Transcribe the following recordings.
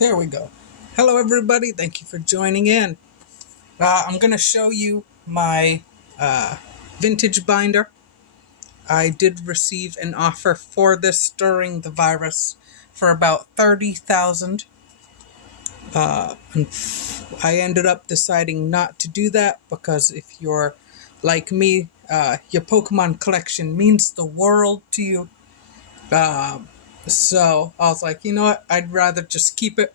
There we go. Hello, everybody. Thank you for joining in. I'm going to show you my uh, vintage binder. I did receive an offer for this during the virus for about 30,000. I ended up deciding not to do that because if you're like me, your Pokemon collection means the world to you. So I was like, you know what? I'd rather just keep it.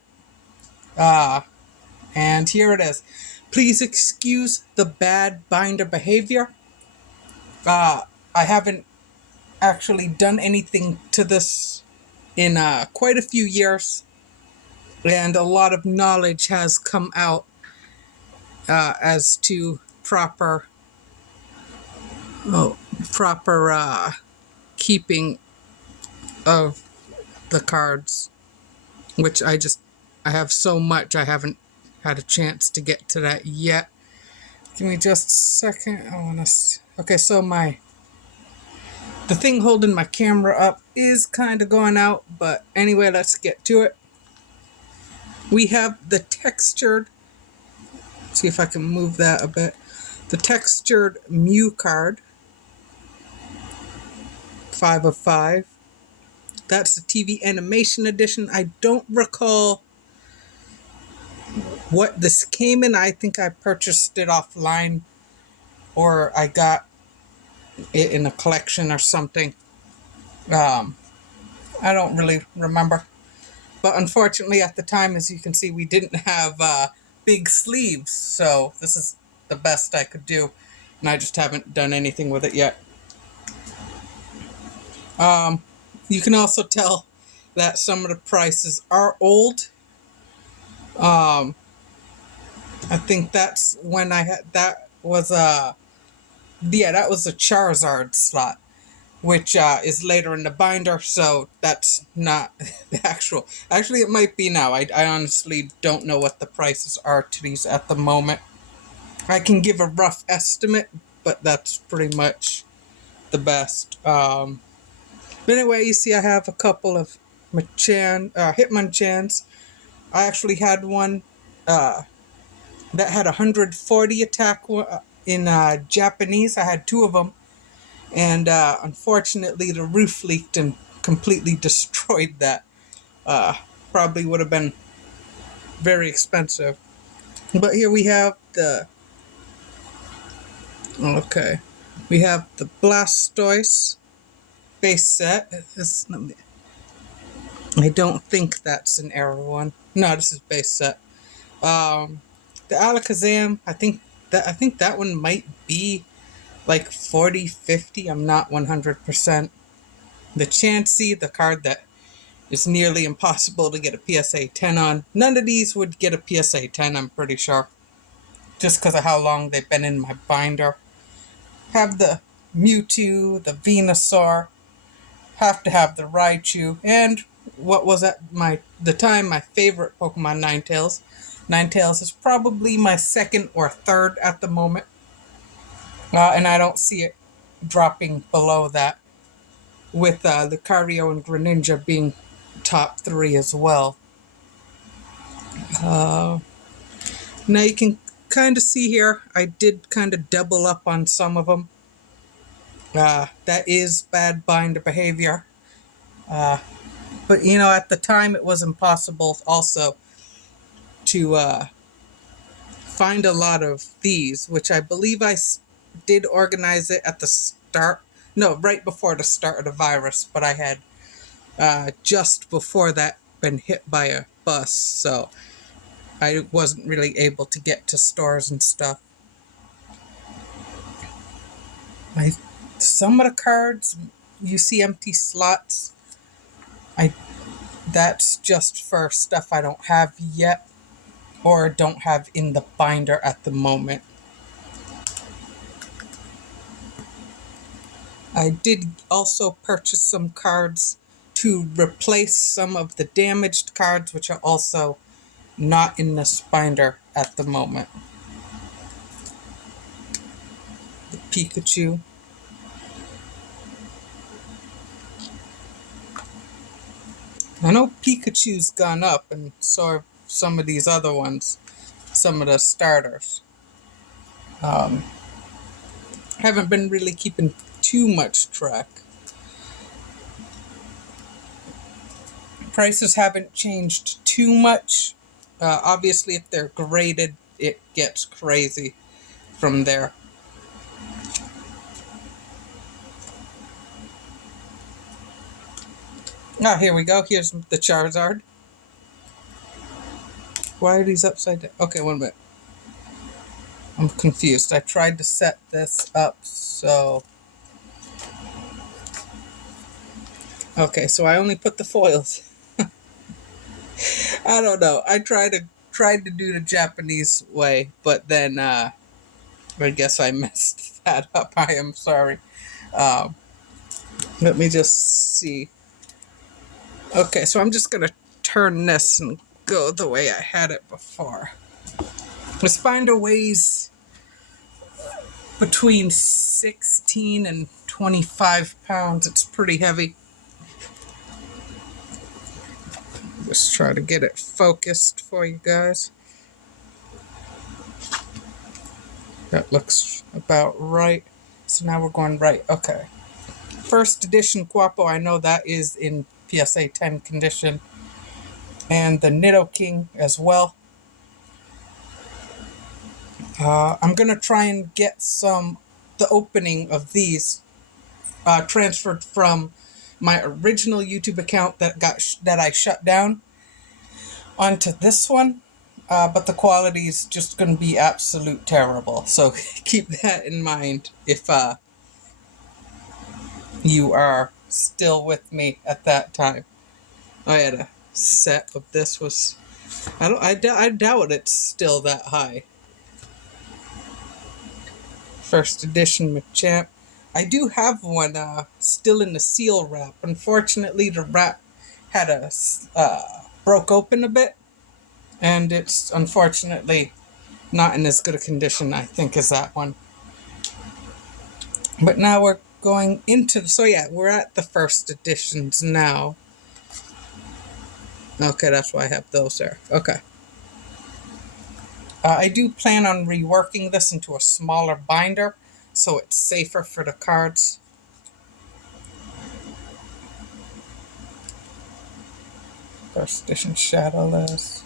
And here it is. Please excuse the bad binder behavior. I haven't actually done anything to this in quite a few years, and a lot of knowledge has come out as to proper keeping of the cards, which I have so much I haven't had a chance to get to that yet. Give me just a second. I want to. Okay, so the thing holding my camera up is kind of going out, but anyway, let's get to it. We have the textured, see if I can move that a bit, the textured Mew card, 5 of 5. That's the TV animation edition. I don't recall what this came in. I think I purchased it offline, or I got it in a collection or something. I don't really remember. But unfortunately, at the time, as you can see, we didn't have big sleeves, so this is the best I could do, and I just haven't done anything with it yet. You can also tell that some of the prices are old. I think that's when I had that was that was a Charizard slot, which is later in the binder, so that's not the actual. Actually, it might be now. I honestly don't know what the prices are to these at the moment. I can give a rough estimate, but that's pretty much the best. But anyway, you see I have a couple of Hitmonchans. I actually had one that had 140 attack in Japanese. I had two of them, and unfortunately the roof leaked and completely destroyed that. Uh, Probably would have been very expensive. But here we have okay, we have the Blastoise base set. I don't think that's an error one. No, this is base set. Um, the Alakazam, I think that one might be like 40, 50. I'm not 100%. The Chansey, the card that is nearly impossible to get a PSA 10 on. None of these would get a PSA 10, I'm pretty sure. Just because of how long they've been in my binder. Have the Mewtwo, the Venusaur. Have to have the Raichu. And what was at the time my favorite Pokemon, Ninetales. Ninetales is probably my second or third at the moment. And I don't see it dropping below that, with the Cario and Greninja being top 3 as well. Now you can kind of see here, I did kind of double up on some of them. That is bad binder behavior. But you know, at the time it was impossible also to find a lot of these, which I believe did organize it at the start. No, right before the start of the virus, but I had just before that been hit by a bus, so I wasn't really able to get to stores and stuff. Some of the cards, you see empty slots. That's just for stuff I don't have yet or don't have in the binder at the moment. I did also purchase some cards to replace some of the damaged cards, which are also not in this binder at the moment. The Pikachu. I know Pikachu's gone up, and so are some of these other ones, some of the starters. Um, haven't been really keeping too much track. Prices haven't changed too much. Obviously, if they're graded, it gets crazy from there. Ah, here we go. Here's the Charizard. Why are these upside down? Okay, 1 minute. I'm confused. I tried to set this up so... Okay, so I only put the foils. I don't know. I tried to do the Japanese way, but then I guess I messed that up. I am sorry. Um, Let me just see. Okay, so I'm just gonna turn this and go the way I had it before. This binder weighs between 16 and 25 pounds. It's pretty heavy. Just try to get it focused for you guys. That looks about right. So now we're going right. Okay. First edition Quapo, I know that is in PSA 10 condition. And the Nidoking as well. I'm going to try and get the opening of these transferred from my original YouTube account that I shut down onto this one. But the quality is just going to be absolute terrible. So keep that in mind if you are still with me at that time. I had a set of this was... I doubt it's still that high. First edition Machamp. I do have one still in the seal wrap. Unfortunately, the wrap had broke open a bit, and it's unfortunately not in as good a condition, I think, as that one. But now we're going into... So yeah, we're at the first editions now. Okay, that's why I have those there. Okay. I do plan on reworking this into a smaller binder, so it's safer for the cards. First edition Shadowless.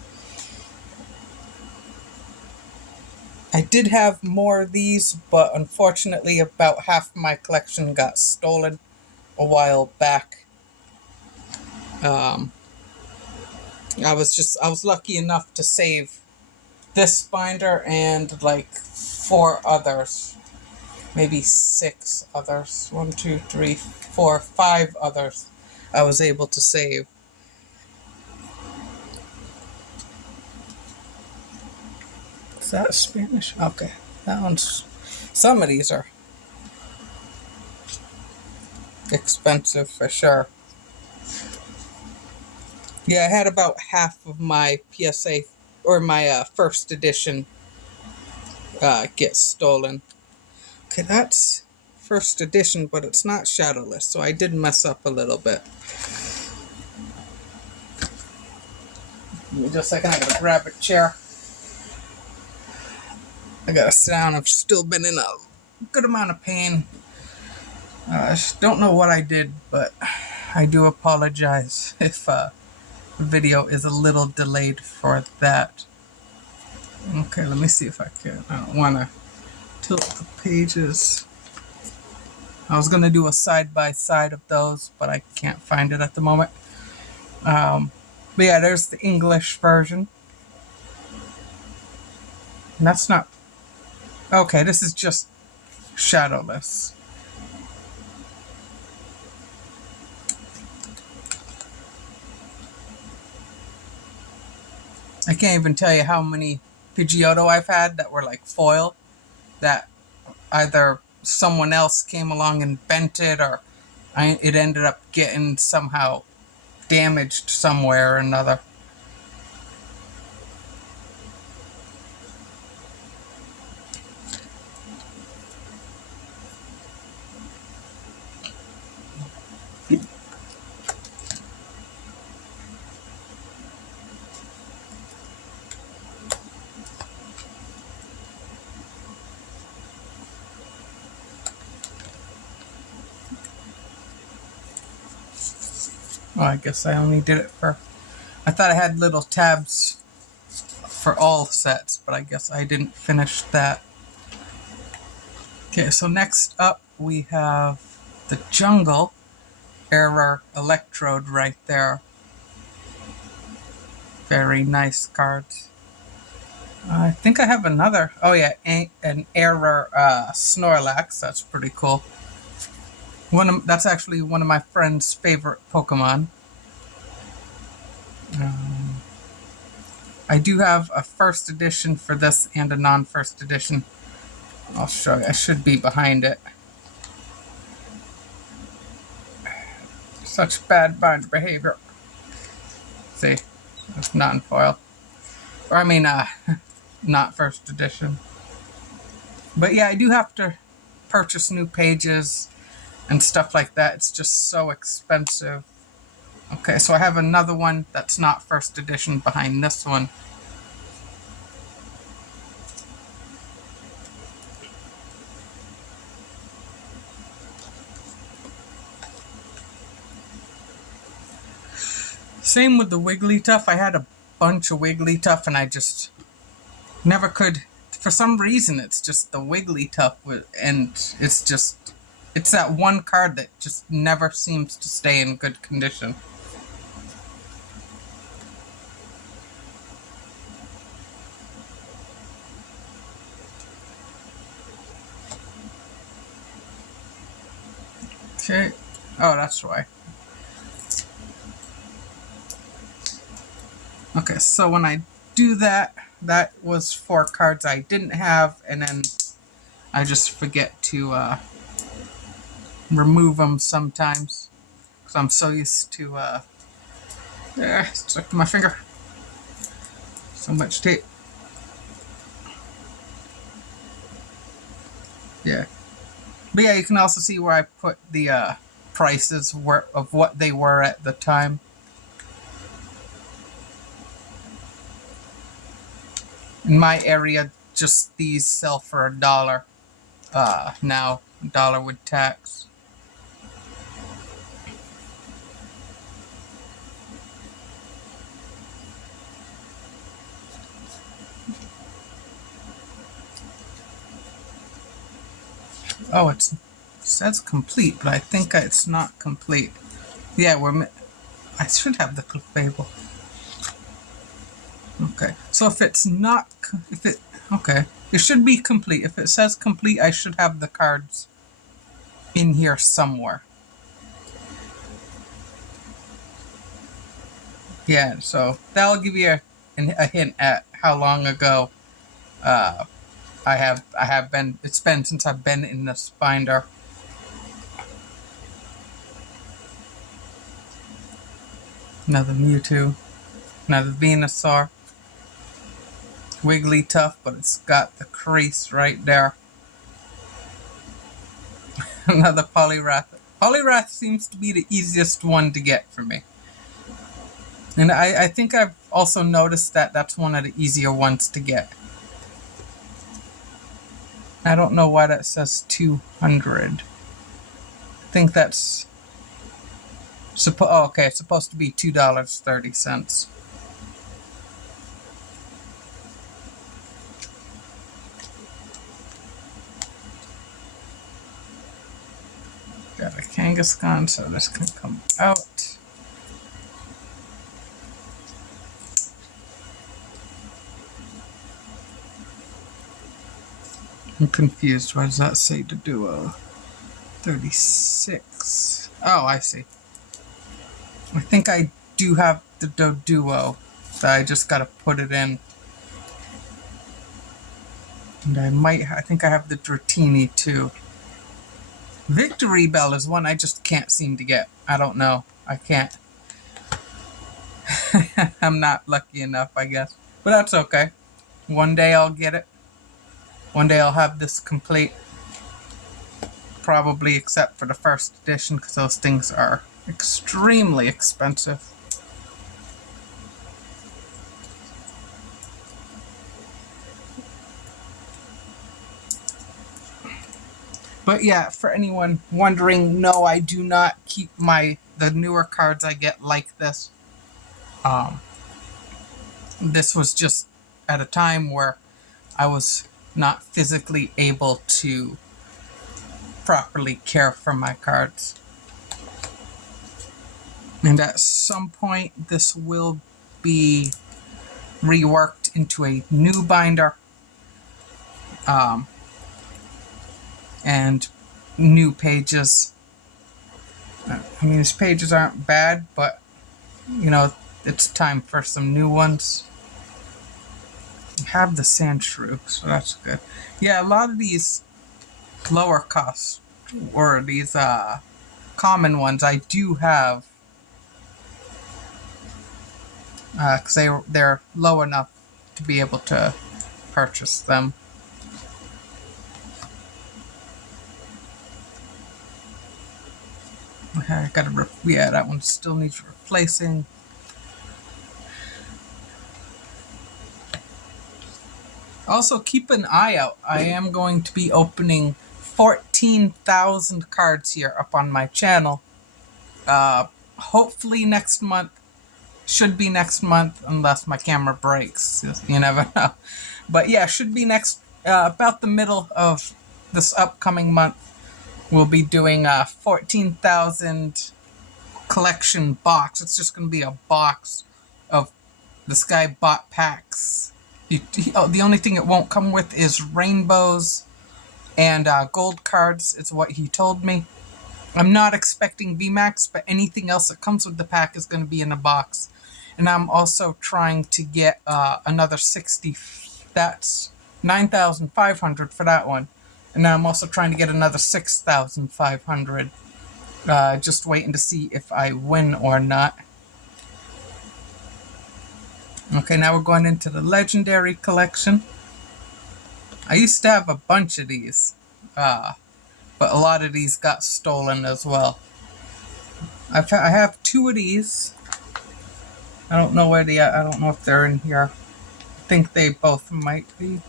I did have more of these, but unfortunately about half my collection got stolen a while back. I was lucky enough to save this binder and like 4 others. Maybe 6 others. 1, 2, 3, 4, 5 others I was able to save. Is that Spanish? Okay. That one's... Some of these are expensive for sure. Yeah, I had about half of my PSA or my first edition get stolen. Okay, that's first edition, but it's not Shadowless, so I did mess up a little bit. Give me just a second, I gotta grab a chair. I gotta sit down. I've still been in a good amount of pain. I don't know what I did, but I do apologize if the video is a little delayed for that. Okay, let me see if I can. I don't want to tilt the pages. I was going to do a side-by-side of those, but I can't find it at the moment. But yeah, there's the English version. And that's not... Okay, this is just Shadowless. I can't even tell you how many Pidgeotto I've had that were like foil, that either someone else came along and bent it, or it ended up getting somehow damaged somewhere or another. I guess I only did it for... I thought I had little tabs for all sets, but I guess I didn't finish that. Okay, so next up we have the Jungle Error Electrode right there. Very nice cards. I think I have another. Oh yeah, an Error Snorlax. That's pretty cool. That's actually one of my friend's favorite Pokemon. I do have a first edition for this and a non-first edition. I'll show you. I should be behind it. Such bad binder behavior. See, it's not in foil. Or I mean, not first edition. But yeah, I do have to purchase new pages and stuff like that. It's just so expensive. Okay, so I have another one that's not first edition behind this one. Same with the Wigglytuff. I had a bunch of Wigglytuff and I just never could. For some reason, it's just the Wigglytuff, and it's that one card that just never seems to stay in good condition. Okay. Oh, that's why. Okay, so when I do that, that was 4 cards I didn't have, and then I just forget to remove them sometimes, because I'm so used to, stuck to my finger. So much tape. Yeah. But yeah, you can also see where I put the prices of what they were at the time. In my area, just these sell for $1 now, $1 with tax. Oh, it says complete, but I think it's not complete. Yeah, I should have the Clefable. Okay, so if it's not, okay, it should be complete. If it says complete, I should have the cards in here somewhere. Yeah, so that'll give you a hint at how long ago it's been since I've been in this binder. Another Mewtwo, another Venusaur. Wigglytuff, but it's got the crease right there. Another Poliwrath. Poliwrath seems to be the easiest one to get for me. And I think I've also noticed that that's one of the easier ones to get. I don't know why that says 200. I think that's... okay, it's supposed to be $2.30. Got a Kangaskhan, so this can come out. I'm confused. Why does that say the duo? 36. Oh, I see. I think I do have the duo. So I just gotta put it in. And I think I have the Dratini too. Victory Bell is one I just can't seem to get. I don't know. I can't. I'm not lucky enough, I guess. But that's okay. One day I'll get it. One day I'll have this complete. Probably except for the first edition, because those things are extremely expensive. But yeah, for anyone wondering, no, I do not keep the the newer cards I get like this. This was just at a time where I was not physically able to properly care for my cards. And at some point, this will be reworked into a new binder. And new pages. I mean, these pages aren't bad, but, you know, it's time for some new ones. We have the Sandshrew, so that's good. Yeah, a lot of these lower cost, or these common ones, I do have. Because they're low enough to be able to purchase them. I gotta, yeah, that one still needs replacing. Also, keep an eye out. I am going to be opening 14,000 cards here up on my channel. Hopefully next month. Should be next month, unless my camera breaks. You never know. But yeah, should be next, about the middle of this upcoming month. We'll be doing a 14,000 collection box. It's just going to be a box of this guy bought packs. The only thing it won't come with is rainbows and gold cards. It's what he told me. I'm not expecting VMAX, but anything else that comes with the pack is going to be in a box. And I'm also trying to get another 60. That's 9,500 for that one. And I'm also trying to get another 6,500. Just waiting to see if I win or not. Okay, now we're going into the Legendary Collection. I used to have a bunch of these. But a lot of these got stolen as well. I have 2 of these. I don't know where they are. I don't know if they're in here. I think they both might be.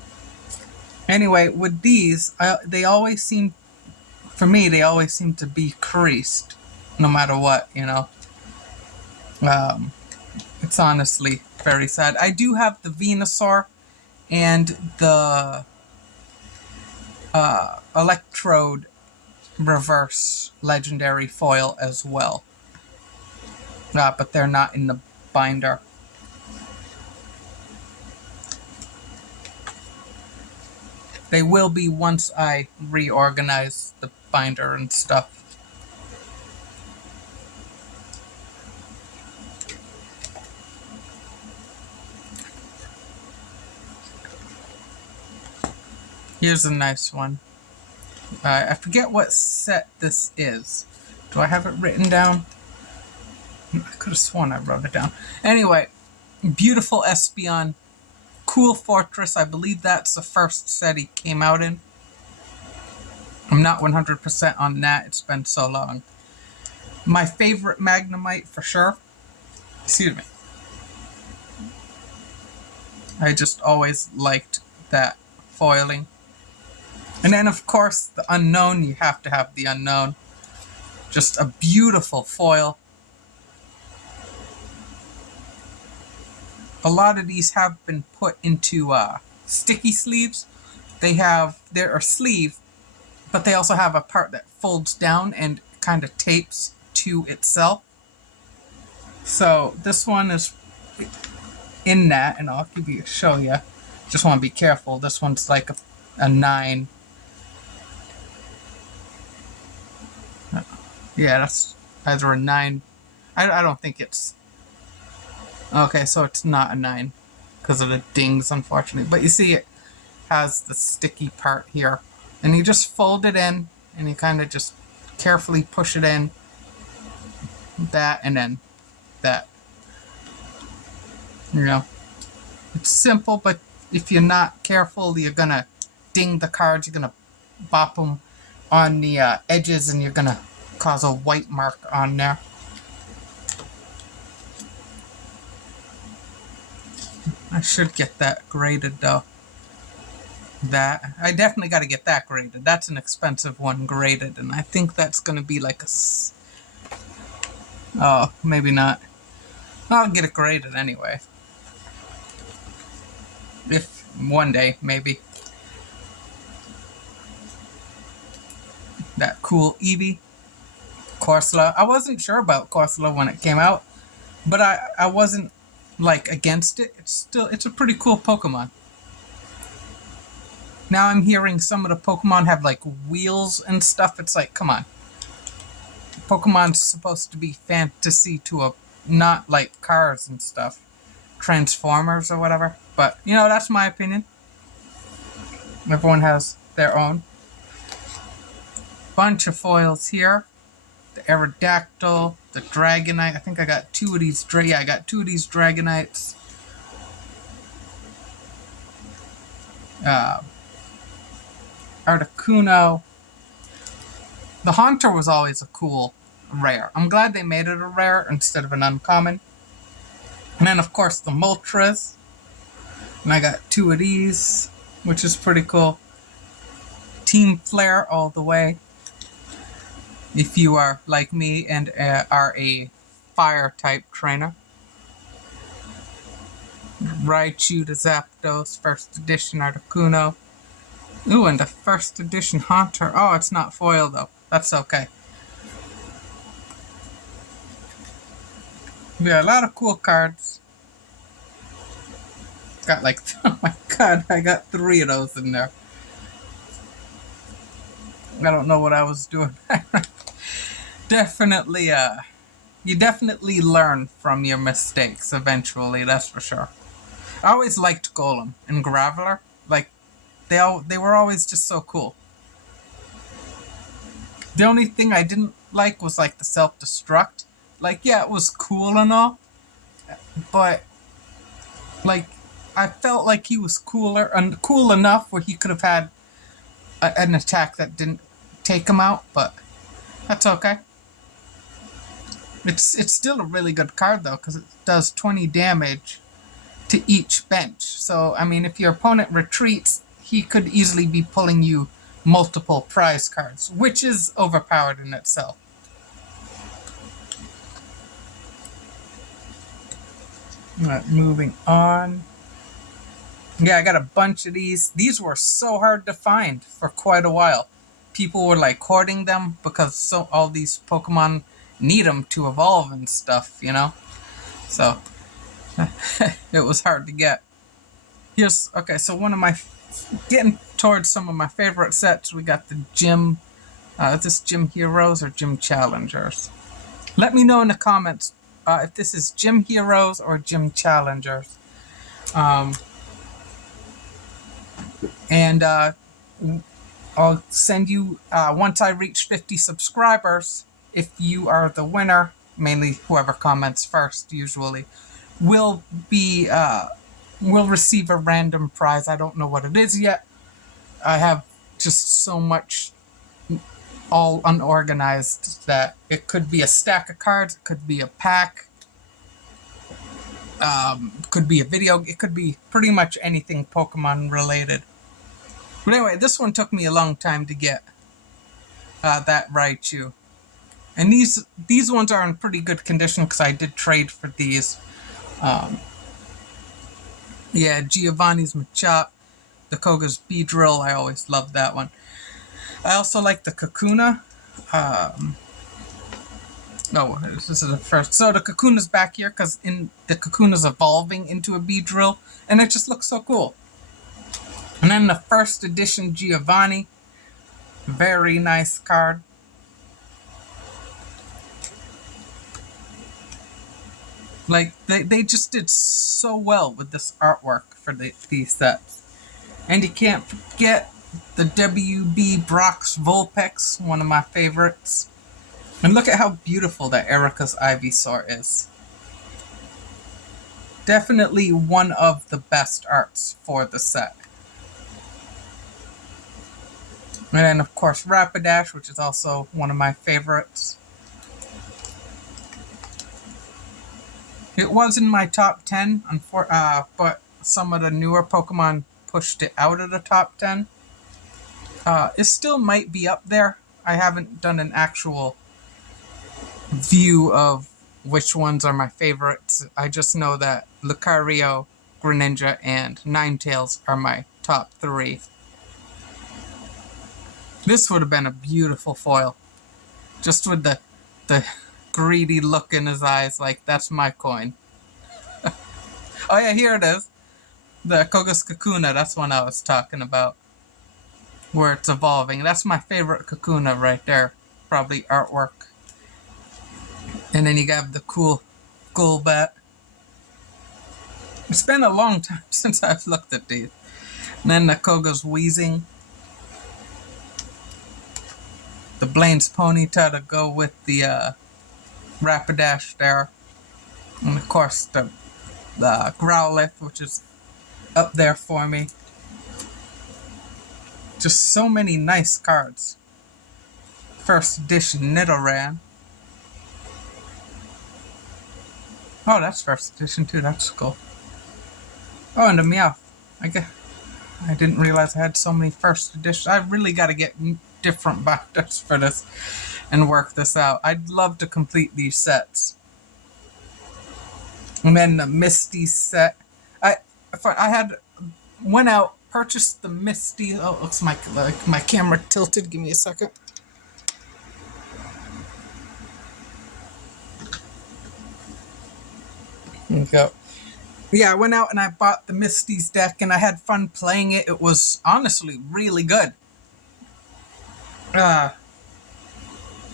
Anyway, with these, they always seem, for me, they always seem to be creased, no matter what, you know. It's honestly very sad. I do have the Venusaur and the Electrode reverse legendary foil as well. But they're not in the binder. They will be once I reorganize the binder and stuff. Here's a nice one. I forget what set this is. Do I have it written down? I could have sworn I wrote it down. Anyway, beautiful Espeon. Cool Fortress. I believe that's the first set he came out in. I'm not 100% on that. It's been so long. My favorite Magnemite for sure. Excuse me. I just always liked that foiling. And then, of course, the Unknown. You have to have the Unknown. Just a beautiful foil. A lot of these have been put into sticky sleeves. They're a sleeve, but they also have a part that folds down and kind of tapes to itself. So this one is in that, and I'll show you. Just want to be careful. This one's like a 9. Yeah, that's either a 9. I don't think it's... Okay, so it's not a 9 because of the dings, unfortunately. But you see it has the sticky part here. And you just fold it in, and you kind of just carefully push it in. That, and then that. You know, it's simple, but if you're not careful, you're going to ding the cards. You're going to bop them on the edges, and you're going to cause a white mark on there. I should get that graded, though. I definitely got to get that graded. That's an expensive one graded, and I think that's going to be like a... Oh, maybe not. I'll get it graded anyway. If one day, maybe. That cool Eevee. Corsola. I wasn't sure about Corsola when it came out, but I wasn't like against it. It's a pretty cool Pokemon. Now I'm hearing some of the Pokemon have like wheels and stuff. It's like, come on. Pokemon's supposed to be fantasy to a not like cars and stuff. Transformers or whatever. But, you know, that's my opinion. Everyone has their own. Bunch of foils here. The Aerodactyl, the Dragonite. I think I got two of these. Yeah, I got two of these Dragonites. Articuno. The Haunter was always a cool rare. I'm glad they made it a rare instead of an uncommon. And then, of course, the Moltres. And I got two of these, which is pretty cool. Team Flare all the way. If you are like me and are a fire-type trainer. Raichu, the Zapdos, first edition Articuno. Ooh, and the first edition Haunter. Oh, it's not foil, though. That's okay. Yeah, a lot of cool cards. Got like, oh my god, I got 3 of those in there. I don't know what I was doing. Definitely, you definitely learn from your mistakes eventually, that's for sure. I always liked Golem and Graveler. Like, they were always just so cool. The only thing I didn't like was like the self-destruct. Like, yeah, it was cool and all, but like, I felt like he was cooler and cool enough where he could have had an attack that didn't take him out, but that's okay. It's still a really good card though, because it does 20 damage to each bench. So, I mean, if your opponent retreats, he could easily be pulling you multiple prize cards, which is overpowered in itself. Alright, moving on. Yeah, I got a bunch of these. These were so hard to find for quite a while. People were like hoarding them because all these Pokemon need them to evolve and stuff, you know? So, it was hard to get. Okay, so getting towards some of my favorite sets, we got the Gym, is this Gym Heroes or Gym Challengers? Let me know in the comments if this is Gym Heroes or Gym Challengers. And I'll send you, once I reach 50 subscribers, if you are the winner, mainly whoever comments first usually, will receive a random prize. I don't know what it is yet. I have just so much all unorganized that it could be a stack of cards, it could be a pack, could be a video, it could be pretty much anything Pokemon related. But anyway, this one took me a long time to get, that Raichu. And these ones are in pretty good condition because I did trade for these. Yeah, Giovanni's Machop, the Koga's Beedrill, I always loved that one. I also like the Kakuna. No, this is the first. So the Kakuna's back here because the Kakuna's evolving into a Beedrill, and it just looks so cool. And then the first edition Giovanni, very nice card. Like, they just did so well with this artwork for these sets. And you can't forget the WB Brock's Vulpix, one of my favorites. And look at how beautiful that Erica's Ivysaur is. Definitely one of the best arts for the set. And then, of course, Rapidash, which is also one of my favorites. It was in my top 10, but some of the newer Pokemon pushed it out of the top 10. It still might be up there. I haven't done an actual view of which ones are my favorites. I just know that Lucario, Greninja, and Ninetales are my top 3. This would have been a beautiful foil. Just with the greedy look in his eyes, like, that's my coin. Oh yeah, here it is. The Kangaskhan, that's one I was talking about. Where it's evolving. That's my favorite Kakuna right there. Probably artwork. And then you got the cool Golbat. It's been a long time since I've looked at these. And then the Koga's Wheezing. The Blaine's Ponyta to go with the Rapidash there. And of course the Growlithe, which is up there for me. Just so many nice cards. First edition Nidoran. Oh, that's first edition too. That's cool. Oh, and a Meowth. I didn't realize I had so many first editions. I really got to get different binders for this and work this out. I'd love to complete these sets. And then the Misty set. I went out, purchased the Misty. Oh, it looks like my camera tilted. Give me a second. There we go. Yeah, I went out and I bought the Misty's deck and I had fun playing it. It was honestly really good.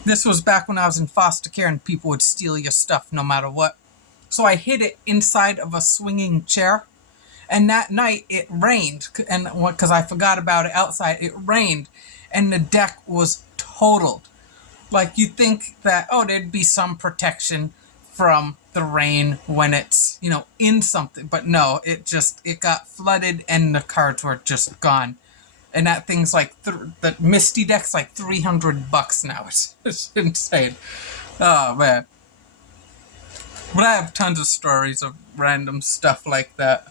This was back when I was in foster care and people would steal your stuff no matter what. So I hid it inside of a swinging chair. And that night it rained, and because I forgot about it outside, it rained, and the deck was totaled. Like, you'd think that, oh, there'd be some protection from the rain when it's, in something. But no, it got flooded and the cards were just gone. And that thing's like, the Misty deck's like $300 now. It's insane. Oh, man. But I have tons of stories of random stuff like that.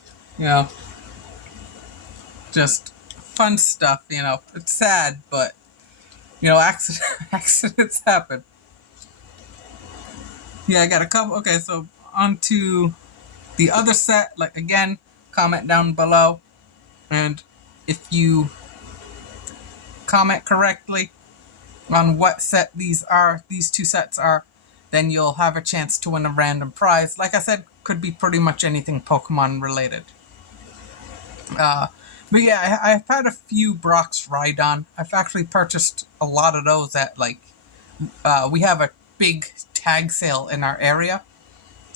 Just fun stuff, It's sad, but, accidents happen. Yeah, I got a couple. Okay, so on to the other set. Like, again, comment down below. And if you comment correctly on what set these two sets are, then you'll have a chance to win a random prize. Like I said, could be pretty much anything Pokemon related. But yeah, I've had a few Brock's Rhydon. I've actually purchased a lot of those at, we have a big tag sale in our area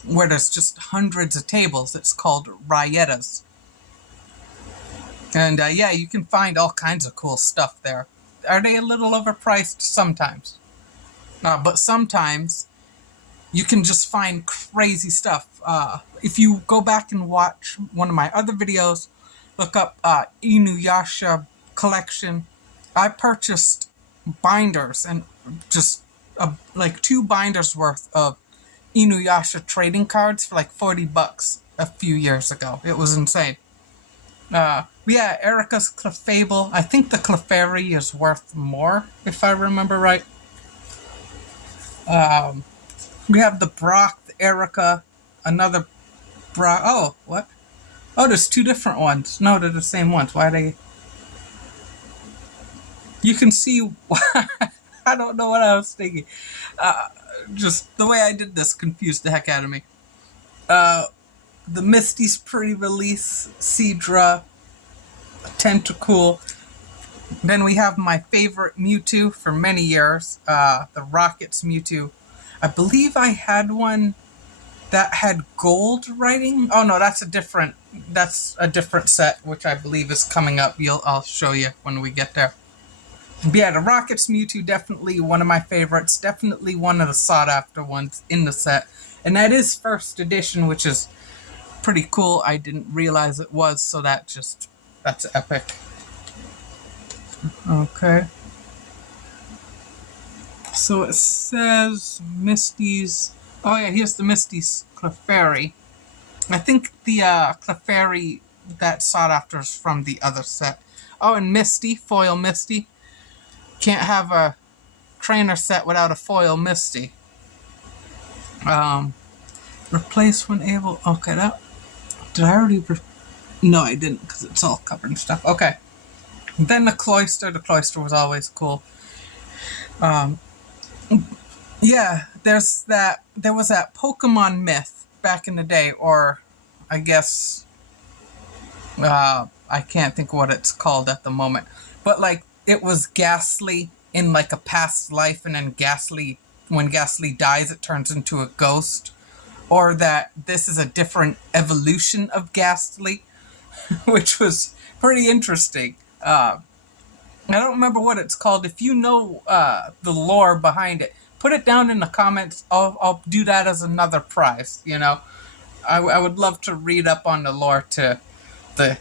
where there's just hundreds of tables. It's called Ryetta's. And yeah, you can find all kinds of cool stuff there. Are they a little overpriced? Sometimes. But sometimes you can just find crazy stuff. If you go back and watch one of my other videos, look up Inuyasha collection. I purchased binders and just 2 binders worth of Inuyasha trading cards for like $40 a few years ago. It was insane. Yeah, Erica's Clefable. I think the Clefairy is worth more, if I remember right. We have the Brock, the Erica, another Brock. Oh, what? Oh, there's 2 different ones. No, they're the same ones. Why are they... You can see... I don't know what I was thinking. Just the way I did this confused the heck out of me. The Misty's pre-release, Seadra, Tentacool. Then we have my favorite Mewtwo for many years, the Rockets Mewtwo. I believe I had one that had gold writing. Oh no, that's a different set, which I believe is coming up. I'll show you when we get there. But yeah, the Rockets Mewtwo, definitely one of my favorites. Definitely one of the sought-after ones in the set. And that is first edition, which is pretty cool. I didn't realize it was, so that's epic. Okay. So it says Misty's... Oh yeah, here's the Misty's Clefairy. I think the Clefairy that sought after is from the other set. Oh, and Misty, foil Misty. Can't have a trainer set without a foil Misty. Replace when able. Okay, that did I already? No, I didn't because it's all covered in stuff. Okay. Then the Cloister. The Cloister was always cool. Um, yeah, there was that Pokemon myth back in the day, or I guess I can't think what it's called at the moment. But like it was Ghastly in like a past life, and then Ghastly, when Ghastly dies, it turns into a ghost. Or that this is a different evolution of Ghastly, which was pretty interesting. I don't remember what it's called. If you know the lore behind it, put it down in the comments. I'll do that as another prize. You know, I would love to read up on the lore to the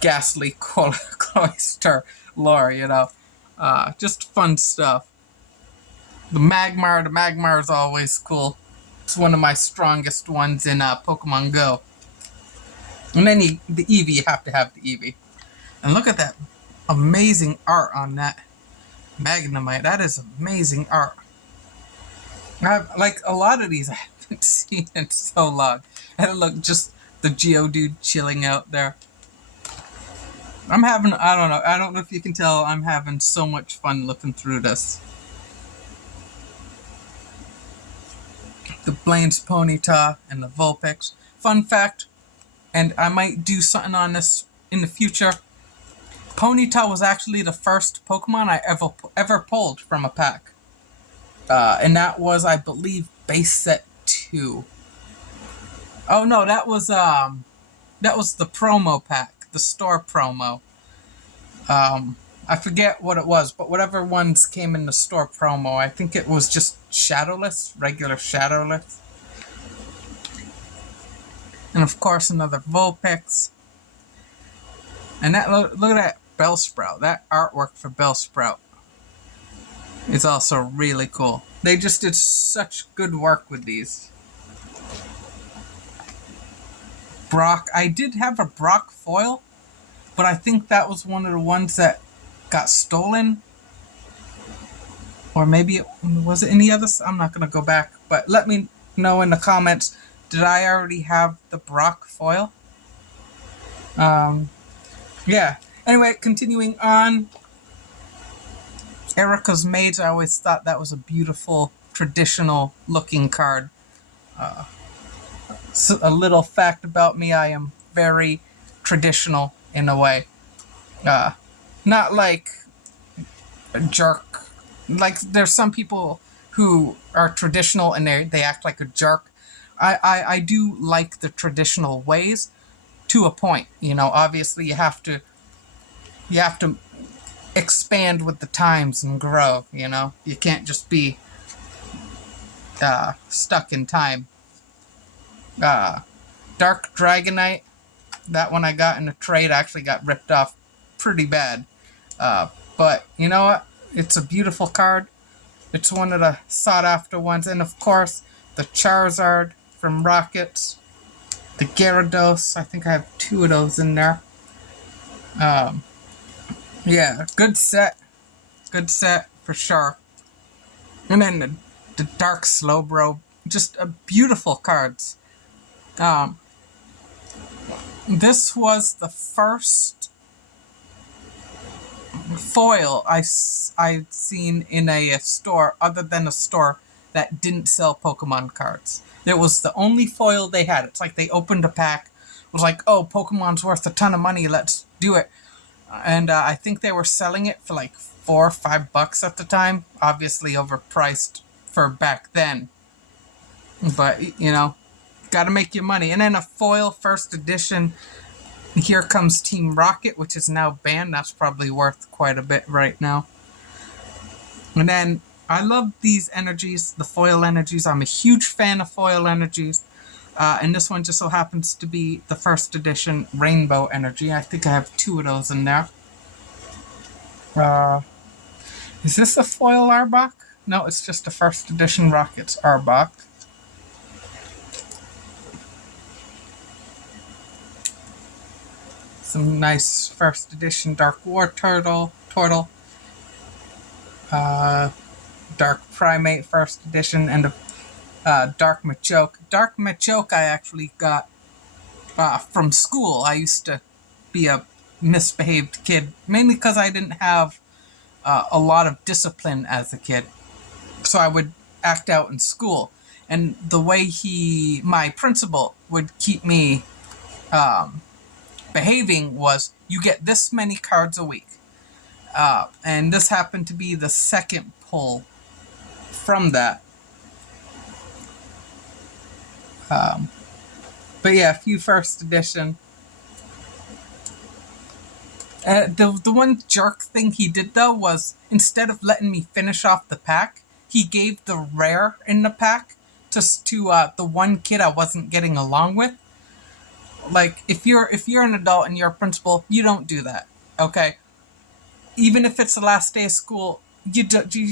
Ghastly Cloister lore. You know, just fun stuff. The Magmar is always cool. It's one of my strongest ones in Pokemon Go. And then the Eevee, you have to have the Eevee. And look at that amazing art on that Magnemite. That is amazing art. Like a lot of these I haven't seen in so long. And look, just the Geodude chilling out there. I don't know if you can tell, I'm having so much fun looking through this. The Blaine's Ponyta and the Vulpix. Fun fact, and I might do something on this in the future. Ponyta was actually the first Pokemon I ever pulled from a pack. And that was, I believe, base set 2. Oh no, that was the promo pack, the store promo. I forget what it was, but whatever ones came in the store promo, I think it was just Shadowless, regular Shadowless. And of course another Vulpix. And that look at that Bellsprout. That artwork for Bellsprout is also really cool. They just did such good work with these. Brock. I did have a Brock foil, but I think that was one of the ones that got stolen. Or maybe was it any others? I'm not going to go back. But let me know in the comments, did I already have the Brock foil? Yeah. Anyway, continuing on. Erica's Maids, I always thought that was a beautiful, traditional looking card. So a little fact about me, I am very traditional in a way. Not like a jerk. Like, there's some people who are traditional and they act like a jerk. I do like the traditional ways to a point. You know, obviously you have to expand with the times and grow, you know. You can't just be stuck in time. Dark Dragonite, that one I got in a trade, actually got ripped off pretty bad. But you know what? It's a beautiful card. It's one of the sought after ones. And of course, the Charizard from Rockets. The Gyarados, I think I have 2 of those in there. Yeah, good set. Good set for sure. And then the Dark Slowbro, just beautiful cards. This was the first foil I've seen in a store, other than a store that didn't sell Pokemon cards. It was the only foil they had. It's like they opened a pack, was like, oh, Pokemon's worth a ton of money, let's do it. And I think they were selling it for like $4 or $5 at the time. Obviously overpriced for back then. But, you know, gotta make your money. And then a foil first edition, Here Comes Team Rocket, which is now banned. That's probably worth quite a bit right now. And then I love these energies, the foil energies. I'm a huge fan of foil energies. And this one just so happens to be the first edition Rainbow Energy. I think I have 2 of those in there. Is this a foil Arbok? No, it's just a first edition Rockets Arbok. Some nice first edition Dark War Turtle. Dark Primate first edition, and Dark Machoke. Dark Machoke I actually got from school. I used to be a misbehaved kid, mainly because I didn't have a lot of discipline as a kid. So I would act out in school. And the way my principal would keep me behaving was, you get this many cards a week. And this happened to be the second pull from that. But yeah, a few first edition. The one jerk thing he did, though, was instead of letting me finish off the pack, he gave the rare in the pack just to the one kid I wasn't getting along with. Like, if you're an adult and you're a principal, you don't do that, okay? Even if it's the last day of school, you don't do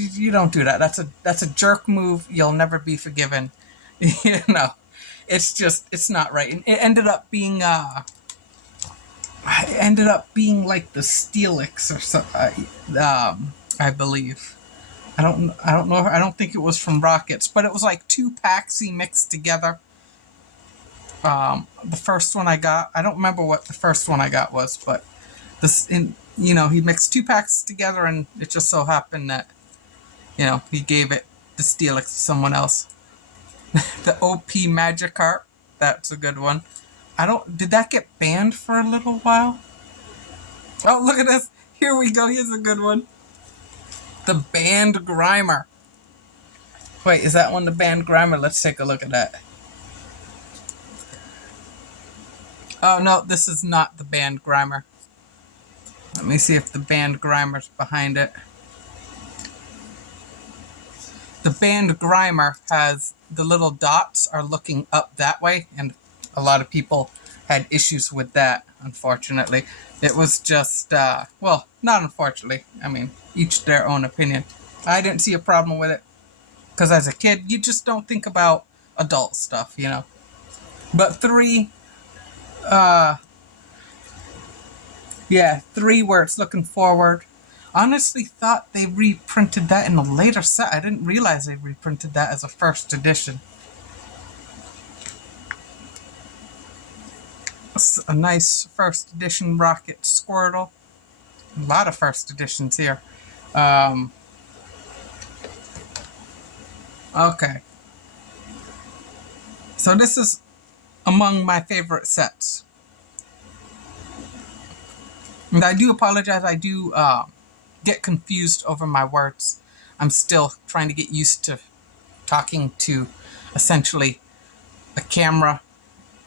that. That's a jerk move. You'll never be forgiven. It's not right. And it ended up being like the Steelix or something. I believe. I don't know. I don't think it was from Rockets, but it was like two packs he mixed together. The first one I got, I don't remember what the first one I got was, but he mixed two packs together, and it just so happened that, he gave it the Steelix to someone else. The OP Magikarp, that's a good one. Did that get banned for a little while? Oh, look at this. Here we go. Here's a good one. The banned Grimer. Wait, is that one the banned Grimer? Let's take a look at that. Oh, no, this is not the banned Grimer. Let me see if the banned Grimer's behind it. The banned Grimer has the little dots are looking up that way, and a lot of people had issues with that, unfortunately. It was just, well, not unfortunately. I mean, each their own opinion. I didn't see a problem with it, because as a kid, you just don't think about adult stuff, But 3, 3 where it's looking forward. Honestly thought they reprinted that in a later set. I didn't realize they reprinted that as a first edition. A nice first edition Rocket Squirtle. A lot of first editions here. Okay. So this is among my favorite sets. And I do apologize. I do get confused over my words. I'm still trying to get used to talking to essentially a camera.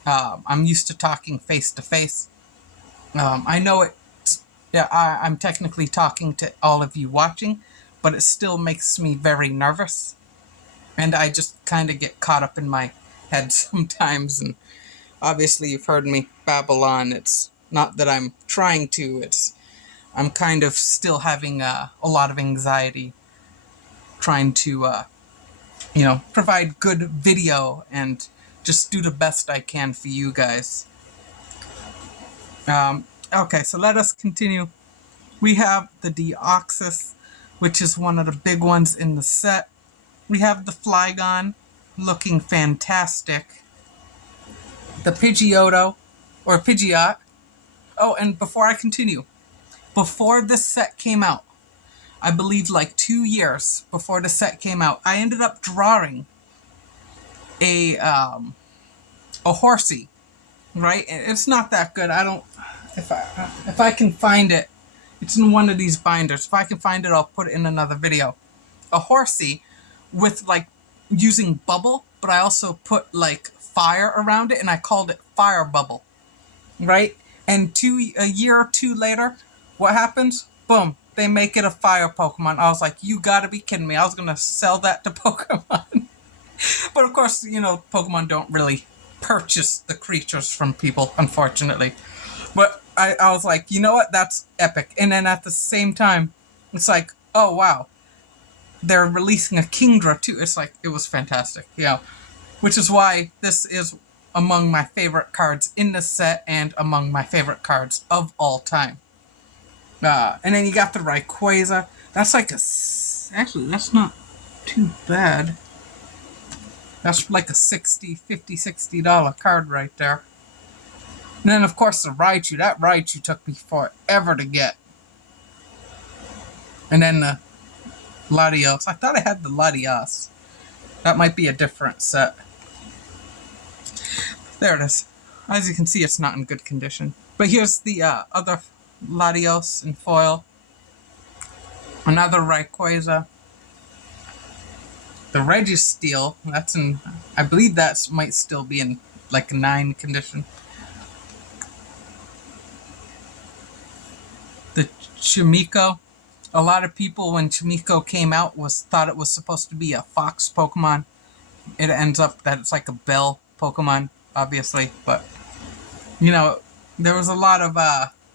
I'm used to talking face to face. I know I'm technically talking to all of you watching, but it still makes me very nervous. And I just kind of get caught up in my head sometimes. And obviously you've heard me babble on. It's not that I'm trying to, I'm kind of still having a lot of anxiety trying to, provide good video and just do the best I can for you guys. Okay, so let us continue. We have the Deoxys, which is one of the big ones in the set. We have the Flygon, looking fantastic. The Pidgeotto, or Pidgeot. Oh, and before I continue, before this set came out, I believe like 2 years before the set came out, I ended up drawing a horsey, right? It's not that good. I don't, if I can find it, it's in one of these binders. If I can find it, I'll put it in another video. A horsey with like using bubble, but I also put like fire around it, and I called it Fire Bubble, right? And a year or two later, what happens? Boom, they make it a fire Pokemon. I was like, you gotta be kidding me. I was gonna sell that to Pokemon. But of course, Pokemon don't really purchase the creatures from people, unfortunately. But I was like, you know what? That's epic. And then at the same time, it's like, oh, wow. They're releasing a Kingdra, too. It's like, it was fantastic. Which is why this is among my favorite cards in the set and among my favorite cards of all time. And then you got the Rayquaza. That's like actually, that's not too bad. That's like a $60 card right there. And then, of course, the Raichu. That Raichu took me forever to get. And then the Latios. I thought I had the Latios. That might be a different set. There it is. As you can see, it's not in good condition. But here's the other Latios in foil. Another Rayquaza. The Registeel, that's in, I believe that might still be in like 9 condition. The Chimiko. A lot of people, when Chimiko came out, thought it was supposed to be a fox Pokemon. It ends up that it's like a bell Pokemon, obviously. But, you know, there was a lot of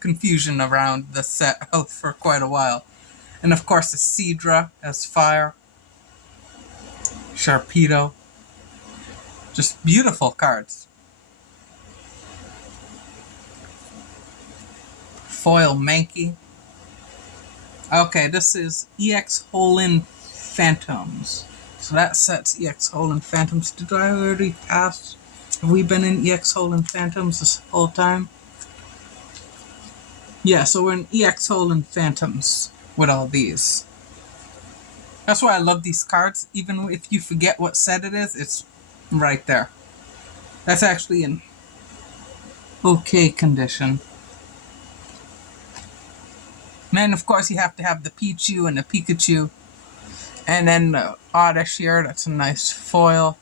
confusion around the set for quite a while. And of course, the Seadra as fire. Sharpedo. Just beautiful cards. Foil Mankey. Okay, this is EX Holland Phantoms. So that sets EX Holland Phantoms. Did I already pass? Have we been in EX Holland Phantoms this whole time? Yeah, so we're in EX Holland Phantoms with all these. That's why I love these cards. Even if you forget what set it is, it's right there. That's actually in okay condition. And then, of course, you have to have the Pichu and the Pikachu. And then the Oddish here, that's a nice foil.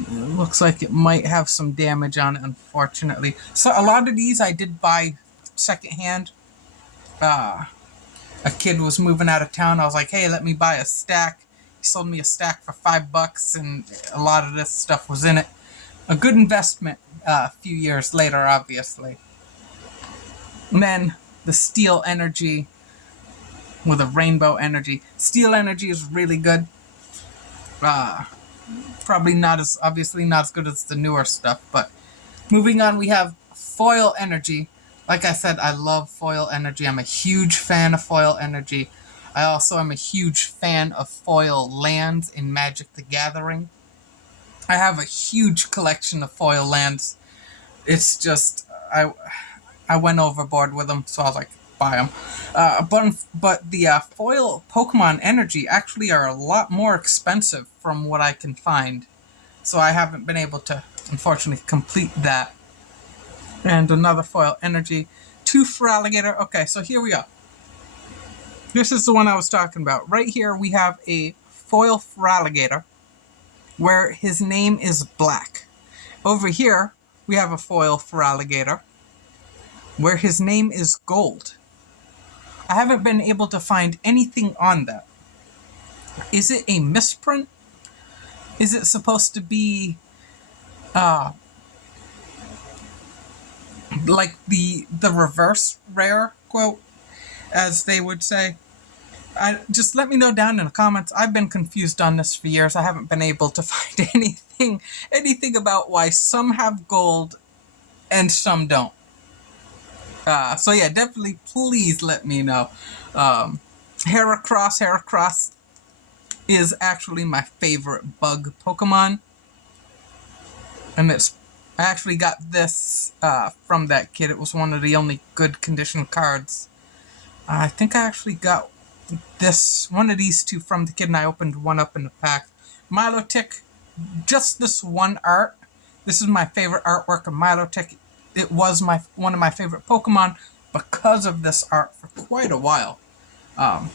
It looks like it might have some damage on it, unfortunately. So a lot of these I did buy secondhand. A kid was moving out of town. I was like, hey, let me buy a stack. He sold me a stack for $5, and a lot of this stuff was in it. A good investment a few years later, obviously. And then the Steel Energy with a Rainbow Energy. Steel Energy is really good. Probably not as, obviously not as good as the newer stuff, but moving on, we have Foil Energy. Like I said, I love Foil Energy. I'm a huge fan of Foil Energy. I also am a huge fan of foil lands in Magic the Gathering. I have a huge collection of foil lands. It's just, I went overboard with them, so I was like, buy them. But the foil Pokemon Energy actually are a lot more expensive from what I can find. So I haven't been able to, unfortunately, complete that. And another foil Energy. 2 Feraligatr. Okay, so here we go. This is the one I was talking about. Right here we have a foil Feraligatr where his name is black. Over here we have a foil Feraligatr where his name is gold. I haven't been able to find anything on that. Is it a misprint? Is it supposed to be like the reverse rare quote, as they would say? Just let me know down in the comments. I've been confused on this for years. I haven't been able to find anything about why some have gold and some don't. So yeah, definitely please let me know. Heracross is actually my favorite bug Pokemon. And I actually got this from that kid. It was one of the only good condition cards. I think I actually got one of these two from the kid, and I opened one up in the pack. Milotic, just this one art. This is my favorite artwork of Milotic. It was one of my favorite Pokemon because of this art for quite a while. And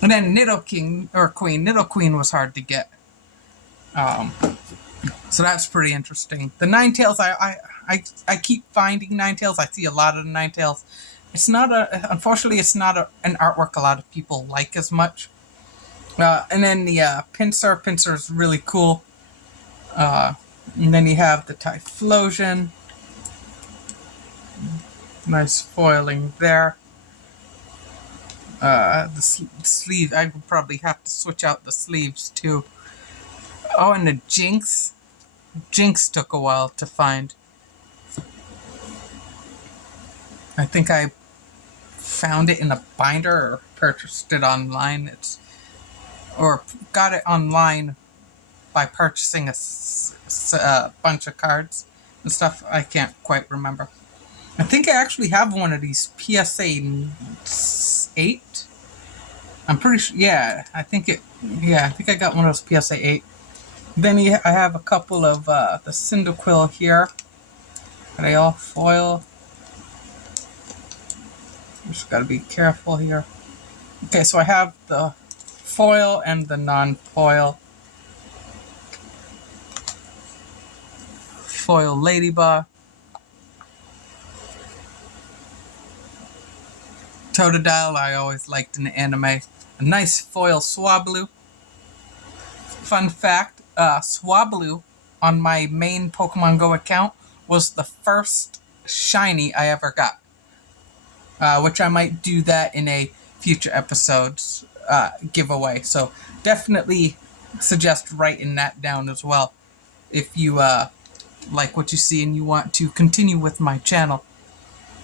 then Nidoking, or Queen. Nidoqueen was hard to get. So that's pretty interesting. The Ninetales, I keep finding Ninetales. I see a lot of the Ninetales. It's not unfortunately, it's not an artwork a lot of people like as much. And then the Pinsir. Pinsir is really cool. And then you have the Typhlosion. Nice foiling there. The sleeve, I would probably have to switch out the sleeves too. Oh, and the Jinx. Jinx took a while to find. I think I found it in a binder or purchased it online. Or got it online by purchasing a bunch of cards and stuff. I can't quite remember. I think I actually have one of these PSA 8. I'm pretty sure. Yeah, I think I got one of those PSA 8. Then I have a couple of the Cyndaquil here. Are they all foil? Just gotta be careful here. Okay, so I have the foil and the non-foil. Foil Ladybug. Totodile, I always liked in the anime. A nice foil Swablu. Fun fact, Swablu on my main Pokemon Go account was the first shiny I ever got. Which I might do that in a future episode's giveaway. So definitely suggest writing that down as well if you like what you see and you want to continue with my channel.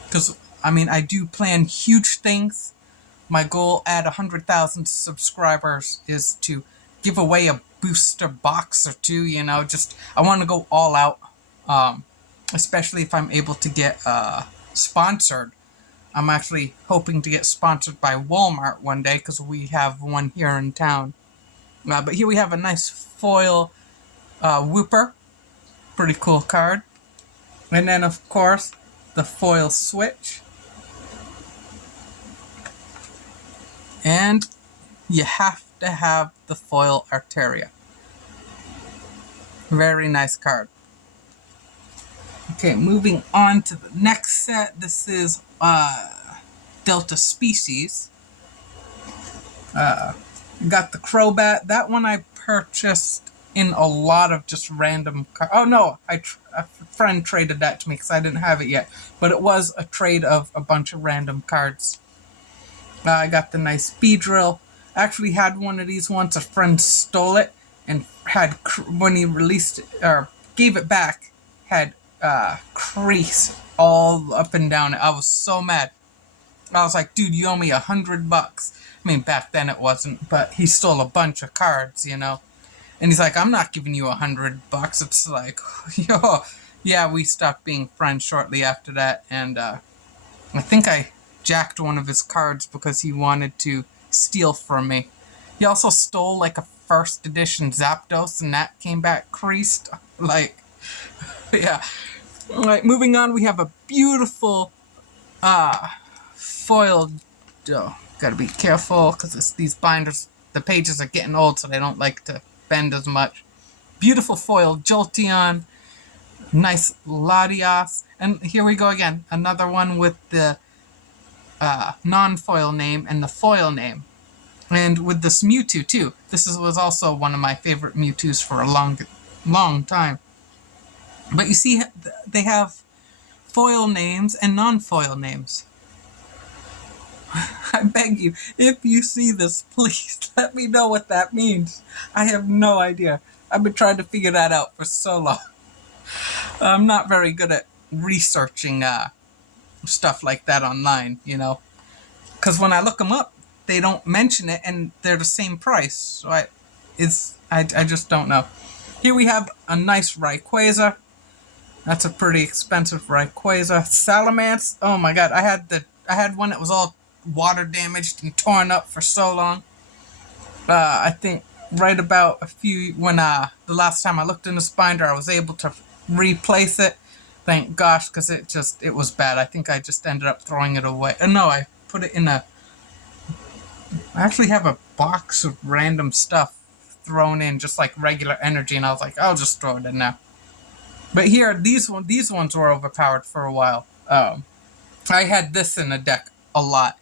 Because, I mean, I do plan huge things. My goal at 100,000 subscribers is to give away a booster box or two, you know. Just, I want to go all out, especially if I'm able to get sponsored. I'm actually hoping to get sponsored by Walmart one day because we have one here in town. But here we have a nice foil Wooper. Pretty cool card. And then, of course, the foil Switch. And you have to have the foil Arteria. Very nice card. Okay, moving on to the next set. This is Delta Species. Got the Crobat. That one I purchased in a lot of just random cards. Oh no, a friend traded that to me because I didn't have it yet. But it was a trade of a bunch of random cards. I got the nice Beedrill. Actually had one of these once. A friend stole it and had, when he released it, or gave it back, had crease all up and down it. I was so mad. I was like, dude, you owe me $100. I mean, back then it wasn't, but he stole a bunch of cards, you know. And he's like, I'm not giving you $100. It's like, yo, yeah, we stopped being friends shortly after that. And I think I jacked one of his cards because he wanted to steal from me. He also stole like a first edition Zapdos, and that came back creased. Like, yeah. Alright, moving on, we have a beautiful foiled, gotta be careful because these binders, the pages are getting old, so they don't like to bend as much. Beautiful foil Jolteon, nice Latias, and here we go again, another one with the non-foil name and the foil name. And with this Mewtwo too. This was also one of my favorite Mewtwo's for a long time. But you see, they have foil names and non-foil names. I beg you, if you see this, please let me know what that means. I have no idea. I've been trying to figure that out for so long. I'm not very good at researching stuff like that online, you know. Because when I look them up, they don't mention it, and they're the same price. So I just don't know. Here we have a nice Rayquaza. That's a pretty expensive Rayquaza. Salamence. Oh my god, I had one that was all water damaged and torn up for so long. I think right about when the last time I looked in this binder, I was able to replace it. Thank gosh, because it was bad. I think I just ended up throwing it away. No, I put it in I actually have a box of random stuff thrown in, just like regular energy, and I was like, I'll just throw it in now. But here, these ones were overpowered for a while. I had this in the deck a lot.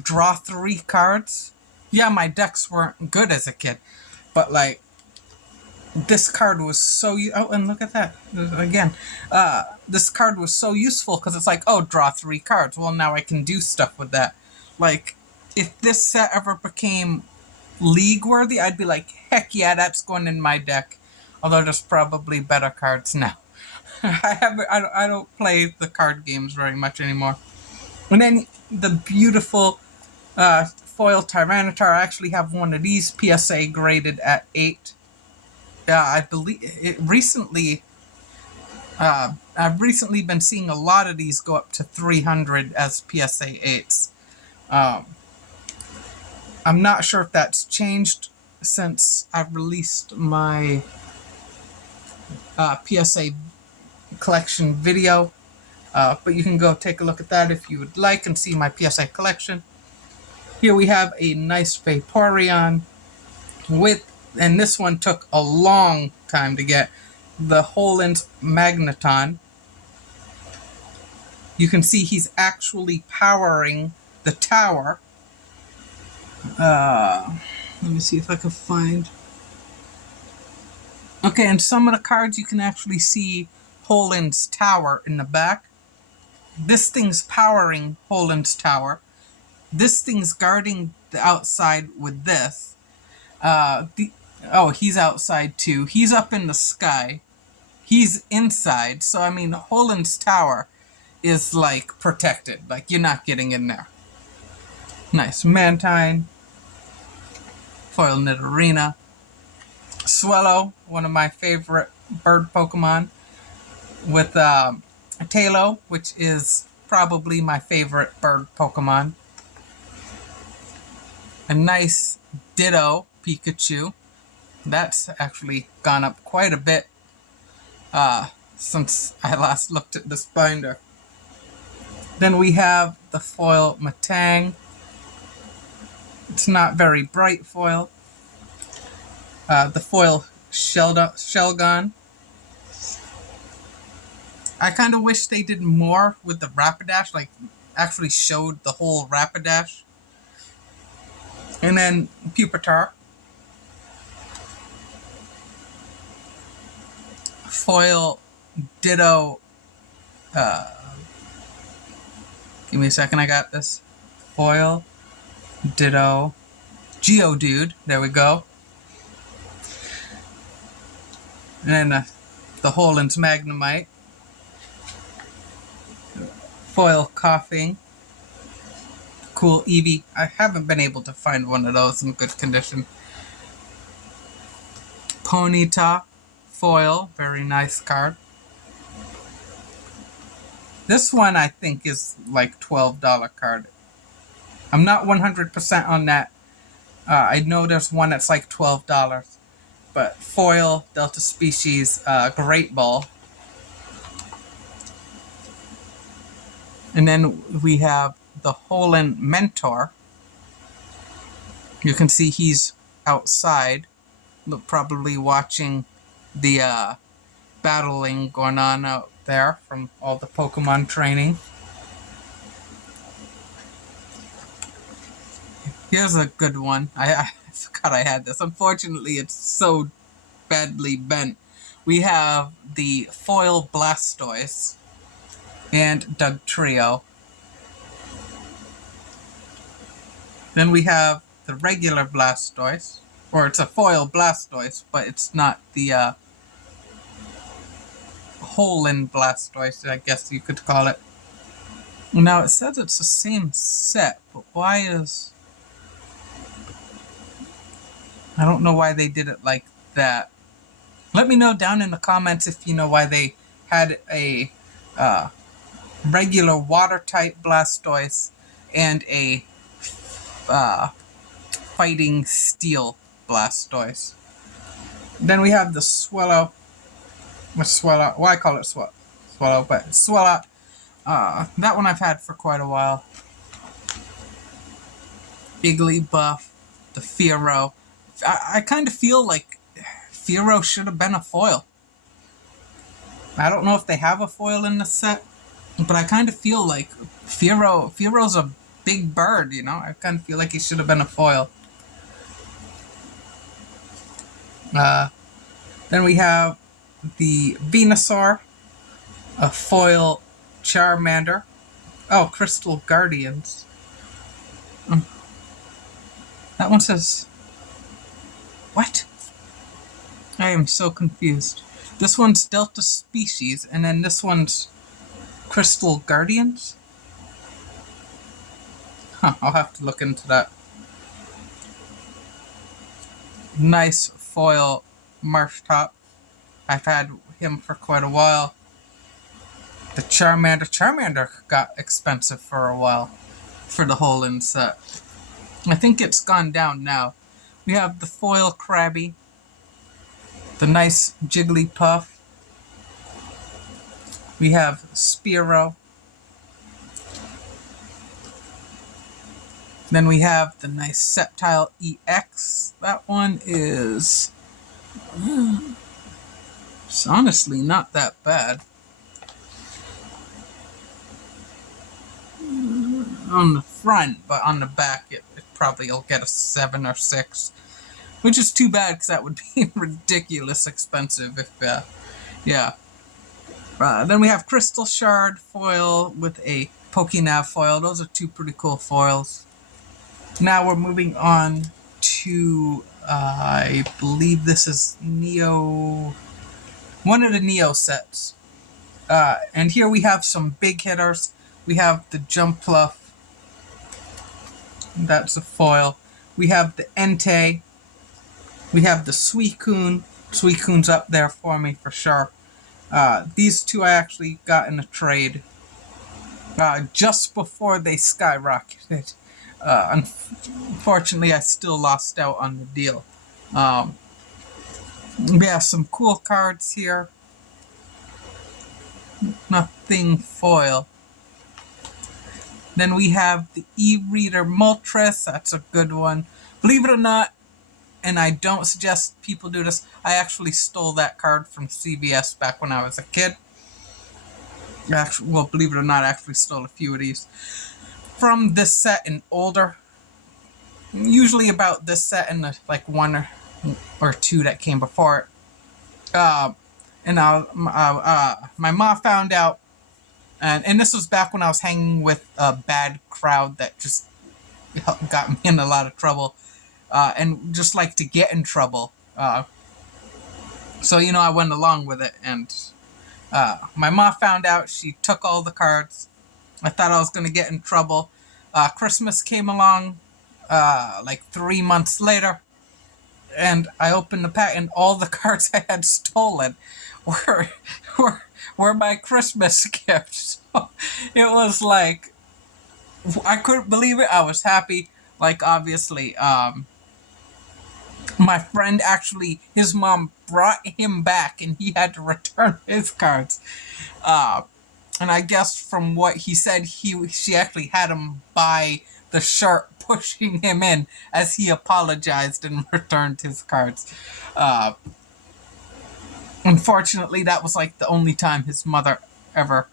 Draw 3 cards. Yeah, my decks weren't good as a kid, but like, this card was so... Oh, and look at that. Again. This card was so useful because it's like, oh, draw 3 cards. Well, now I can do stuff with that. Like, if this set ever became league-worthy, I'd be like, heck yeah, that's going in my deck. Although there's probably better cards now. I don't play the card games very much anymore. And then the beautiful foil Tyranitar. I actually have one of these PSA graded at 8. I believe it recently. I've recently been seeing a lot of these go up to 300 as PSA 8s. Um, I'm not sure if that's changed since I've released my PSA collection video, but you can go take a look at that if you would like and see my PSA collection. Here we have a nice Vaporeon and this one took a long time to get, the Holin's Magneton. You can see he's actually powering the tower. Let me see if I can find... Okay, in some of the cards you can actually see Holin's tower in the back. This thing's powering Holin's tower. This thing's guarding the outside with this. Oh, he's outside too. He's up in the sky. He's inside. So, I mean, Holin's tower is, like, protected. Like, you're not getting in there. Nice. Mantine. Foil Nidorina. Swellow, one of my favorite bird Pokemon. With Talo, which is probably my favorite bird Pokemon. A nice Ditto Pikachu. That's actually gone up quite a bit since I last looked at this binder. Then we have the foil Matang. It's not very bright foil. The foil Shelgon. I kind of wish they did more with the Rapidash, like actually showed the whole Rapidash. And then Pupitar. Foil Ditto. Give me a second, I got this. Foil Ditto Geodude. There we go. And then the Holin's Magnemite. Foil Coughing. Cool Eevee. I haven't been able to find one of those in good condition. Ponyta foil. Very nice card. This one I think is like $12 card. I'm not 100% on that. I know there's one that's like $12. But foil Delta Species Great Ball. And then we have the Holin Mentor. You can see he's outside, probably watching the battling going on out there from all the Pokemon training. Here's a good one. I forgot I had this. Unfortunately, it's so badly bent. We have the foil Blastoise and Doug Trio. Then we have the regular Blastoise, or it's a foil Blastoise, but it's not the Holin Blastoise, I guess you could call it. Now it says it's the same set, but why is... I don't know why they did it like that. Let me know down in the comments if you know why they had a regular water-type Blastoise and a fighting steel Blastoise. Then we have the Swellow. Well, I call it Swellow, but Swellow. That one I've had for quite a while. Jigglypuff, the Fearow. I kind of feel like Fearow should have been a foil. I don't know if they have a foil in the set, but I kind of feel like Fearow's a big bird, you know? I kind of feel like he should have been a foil. Then we have the Venusaur, a foil Charmander. Oh, Crystal Guardians. That one says... What? I am so confused. This one's Delta Species, and then this one's Crystal Guardians? Huh, I'll have to look into that. Nice foil Marshtomp. I've had him for quite a while. The Charmander. Charmander got expensive for a while for the whole in set. I think it's gone down now. We have the foil Krabby. The nice Jigglypuff. We have Spearow. Then we have the nice Sceptile EX. That one is... it's honestly not that bad. On the front, but on the back it probably will get a 7 or 6. Which is too bad, because that would be ridiculous expensive if... yeah. Then we have Crystal Shard foil with a Pokénav foil. Those are two pretty cool foils. Now we're moving on to, I believe this is Neo... one of the Neo sets. And here we have some big hitters. We have the Jumpluff. That's a foil. We have the Entei. We have the Suicune. Suicune's up there for me for sure. These two I actually got in a trade just before they skyrocketed. Unfortunately, I still lost out on the deal. We have some cool cards here. Nothing foil. Then we have the E-Reader Moltres. That's a good one. Believe it or not, and I don't suggest people do this, I actually stole that card from CVS back when I was a kid. Actually, well, believe it or not, I actually stole a few of these from this set and older. Usually about this set and the, like, one or two that came before it. And my mom found out, and this was back when I was hanging with a bad crowd that just got me in a lot of trouble, and just like to get in trouble. So, you know, I went along with it, and my mom found out. She took all the cards. I thought I was going to get in trouble. Christmas came along like 3 months later, and I opened the pack, and all the cards I had stolen were my Christmas gifts. So it was like, I couldn't believe it. I was happy. Like, obviously, my friend actually, his mom brought him back, and he had to return his cards. And I guess from what he said, she actually had him buy the shirt, pushing him in as he apologized and returned his cards. Unfortunately, that was like the only time his mother ever,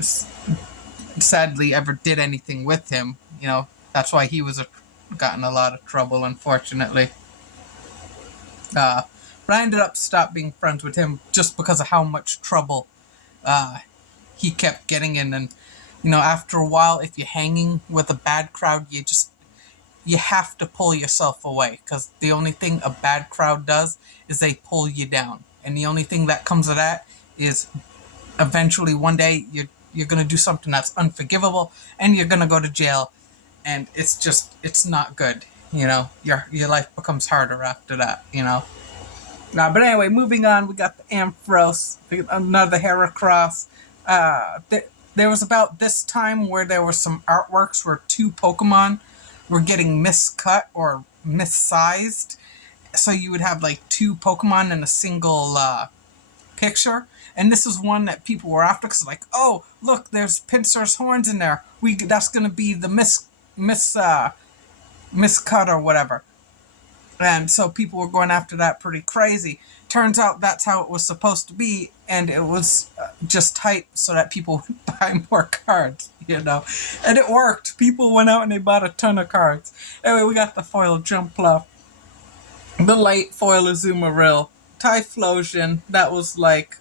sadly, ever did anything with him. You know, that's why he was got in a lot of trouble, unfortunately. But I ended up stopping being friends with him just because of how much trouble he kept getting in. And, you know, after a while, if you're hanging with a bad crowd, you have to pull yourself away, because the only thing a bad crowd does is they pull you down. And the only thing that comes of that is eventually one day you're going to do something that's unforgivable, and you're going to go to jail, and it's not good. You know, your life becomes harder after that, you know. But anyway, moving on, we got the Ampharos, another Heracross. There was about this time where there were some artworks where two Pokemon were getting miscut or missized. So you would have like two Pokemon in a single picture. And this is one that people were after, because like, oh, look, there's Pinsir's horns in there. That's going to be the miscut or whatever. And so people were going after that pretty crazy. Turns out that's how it was supposed to be, and it was just hype so that people would buy more cards, you know. And it worked. People went out and they bought a ton of cards. Anyway, we got the foil Jumpluff, the light foil Azumarill, Typhlosion. That was like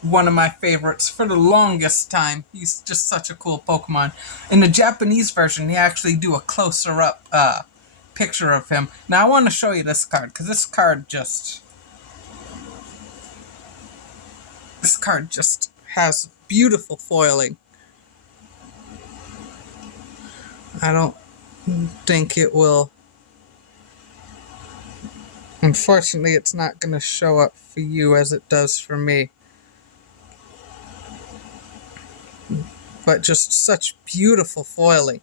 one of my favorites for the longest time. He's just such a cool Pokemon. In the Japanese version, they actually do a closer up picture of him. Now I want to show you this card, because this card just has beautiful foiling. I don't think it will Unfortunately, it's not going to show up for you as it does for me. But just such beautiful foiling.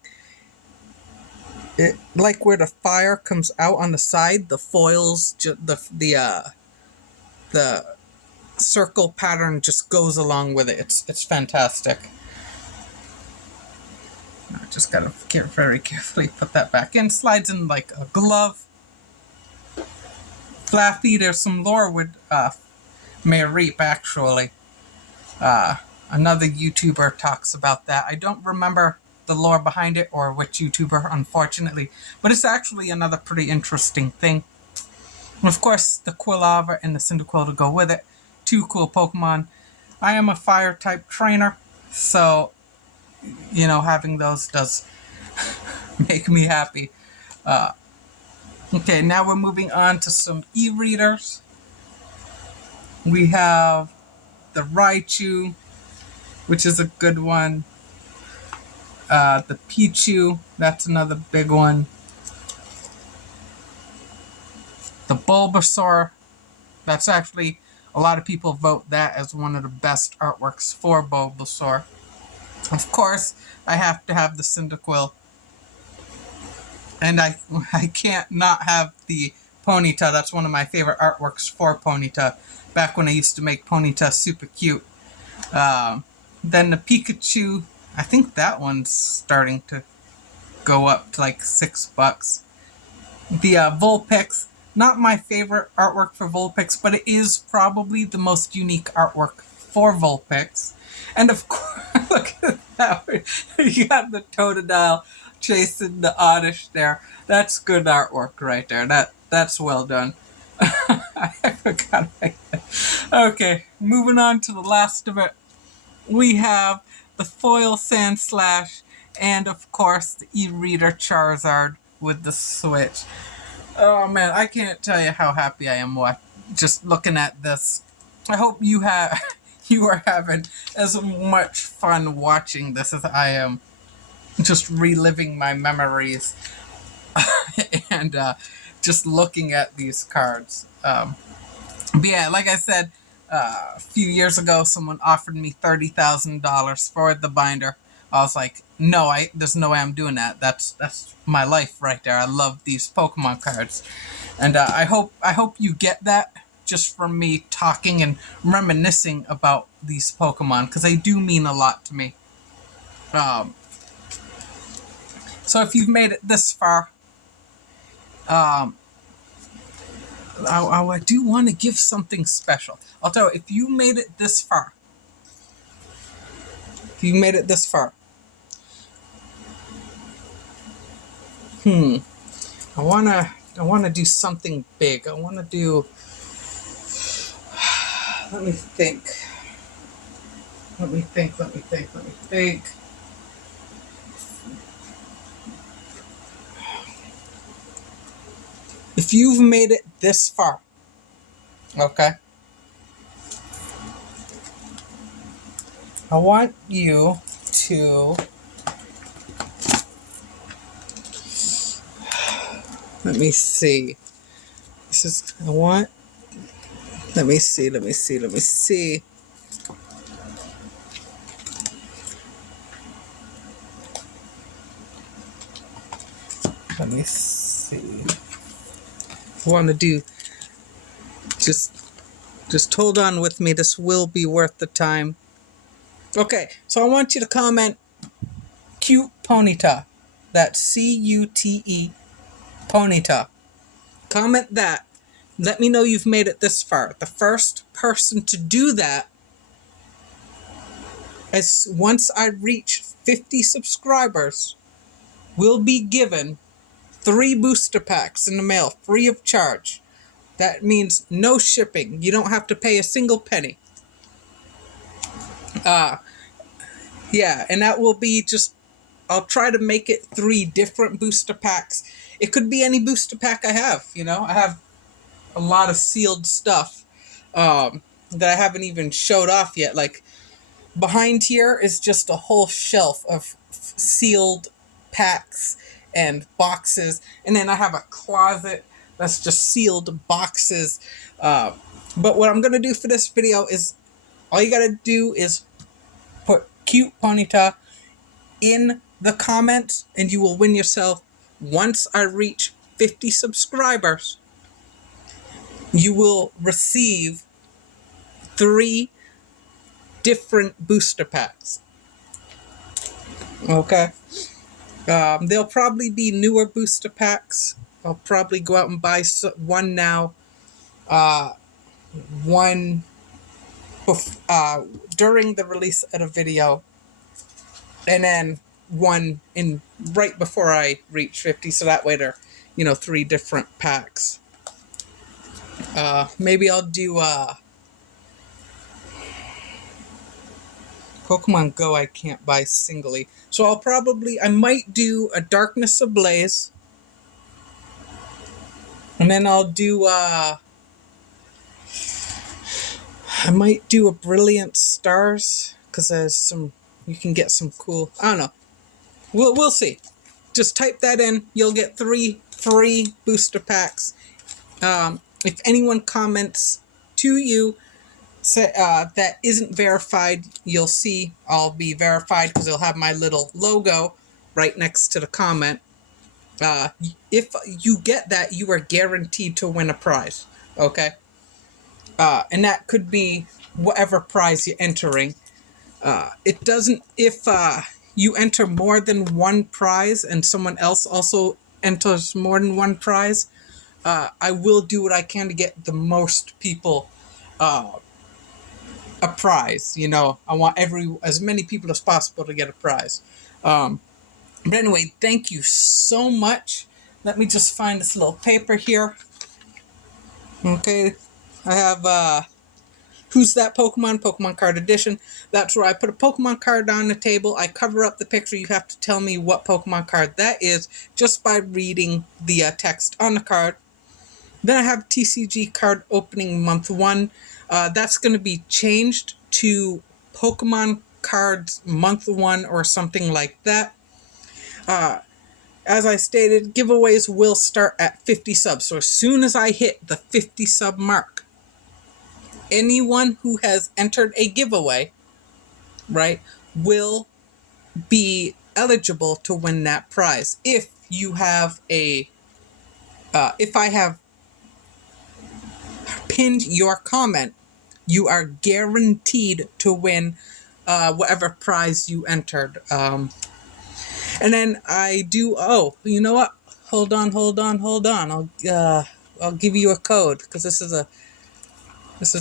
It, like where the fire comes out on the side, the foils, the circle pattern just goes along with it. It's fantastic. I just gotta very carefully put that back in. Slides in like a glove. Flaffy, there's some lore with Mareep actually. Another YouTuber talks about that. I don't remember the lore behind it or which YouTuber, unfortunately, but it's actually another pretty interesting thing. And of course, the Quilava and the Cyndaquil to go with it. Two cool Pokemon. I am a fire type trainer, so you know, having those does make me happy. Okay, now we're moving on to some e-readers. We have the Raichu, which is a good one. The Pichu, that's another big one. The Bulbasaur, that's actually, a lot of people vote that as one of the best artworks for Bulbasaur. Of course, I have to have the Cyndaquil. And I can't not have the Ponyta. That's one of my favorite artworks for Ponyta. Back when I used to make Ponyta super cute. Then the Pikachu, I think that one's starting to go up to like $6. The Vulpix, not my favorite artwork for Vulpix, but it is probably the most unique artwork for Vulpix. And of course, look at that. You got the Totodile chasing the Oddish there. That's good artwork right there. That's well done. I forgot. Okay, moving on to the last of it. We have the foil Sandslash and of course the e-reader Charizard with the Switch. Oh man, I can't tell you how happy I am just looking at this. I hope you are having as much fun watching this as I am. Just reliving my memories and just looking at these cards. But yeah, like I said, a few years ago, someone offered me $30,000 for the binder. I was like, no, there's no way I'm doing that. That's my life right there. I love these Pokemon cards, and I hope you get that just from me talking and reminiscing about these Pokemon because they do mean a lot to me. So if you've made it this far, I do want to give something special. I'll tell you, if you made it this far, I wanna do something big. I wanna do. Let me think. If you've made it this far, okay, I want you to let me see. Let me see. Let me see. Let me see. I want to do. Just hold on with me. This will be worth the time. Okay, so I want you to comment cute Ponyta. That's C-U-T-E Ponyta. Comment that. Let me know you've made it this far. The first person to do that, once I reach 50 subscribers, will be given 3 booster packs in the mail, free of charge. That means no shipping. You don't have to pay a single penny. Yeah, and that will be just, I'll try to make it 3 different booster packs. It could be any booster pack I have, you know? I have a lot of sealed stuff that I haven't even showed off yet. Like, behind here is just a whole shelf of sealed packs and boxes. And then I have a closet That's just sealed boxes. But what I'm going to do for this video is, all you got to do is put cute Ponyta in the comments and you will win yourself, once I reach 50 subscribers, you will receive 3 different booster packs. Okay. There'll probably be newer booster packs. I'll probably go out and buy one now. One during the release of the video, and then one in right before I reach 50, so that way they're, 3 different packs. Maybe I'll do Pokemon Go I can't buy singly. So I might do a Darkness Ablaze. And then I'll do I might do a Brilliant Stars, because there's you can get some cool, I don't know. We'll see. Just type that in. You'll get 3 free booster packs. If anyone comments to you that isn't verified, you'll see I'll be verified, because it'll have my little logo right next to the comment. If you get that, you are guaranteed to win a prize. Okay? And that could be whatever prize you're entering. It doesn't, if you enter more than one prize and someone else also enters more than one prize, I will do what I can to get the most people a prize. I want as many people as possible to get a prize. But anyway, thank you so much. Let me just find this little paper here. Okay, I have Who's That Pokemon? Pokemon Card Edition. That's where I put a Pokemon card on the table. I cover up the picture. You have to tell me what Pokemon card that is just by reading the text on the card. Then I have TCG card opening month 1. That's going to be changed to Pokemon cards month 1 or something like that. As I stated, giveaways will start at 50 subs. So as soon as I hit the 50 sub mark, anyone who has entered a giveaway, right, will be eligible to win that prize. If you have if I have pinned your comment, you are guaranteed to win whatever prize you entered. And then I do, you know what? Hold on. I'll give you a code, because this is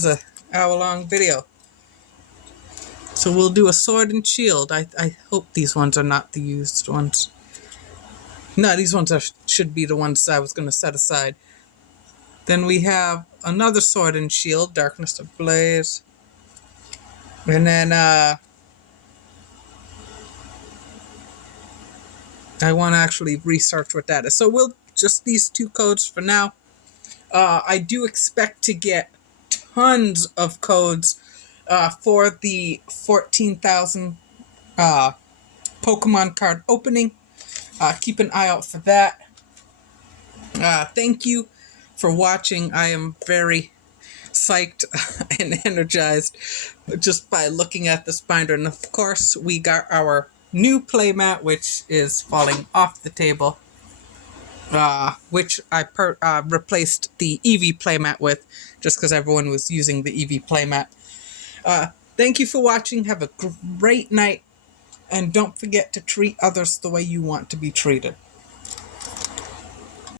a hour-long video. So we'll do a Sword and Shield. I hope these ones are not the used ones. No, these ones should be the ones I was going to set aside. Then we have another Sword and Shield, Darkness Ablaze. And then I want to actually research what that is. So we'll just these 2 codes for now. I do expect to get tons of codes for the 14,000 Pokemon card opening. Keep an eye out for that. Thank you for watching. I am very psyched and energized just by looking at this binder. And of course, we got our new playmat, which is falling off the table, which I replaced the Eevee playmat with, just because everyone was using the Eevee playmat. Thank you for watching. Have a great night, and don't forget to treat others the way you want to be treated.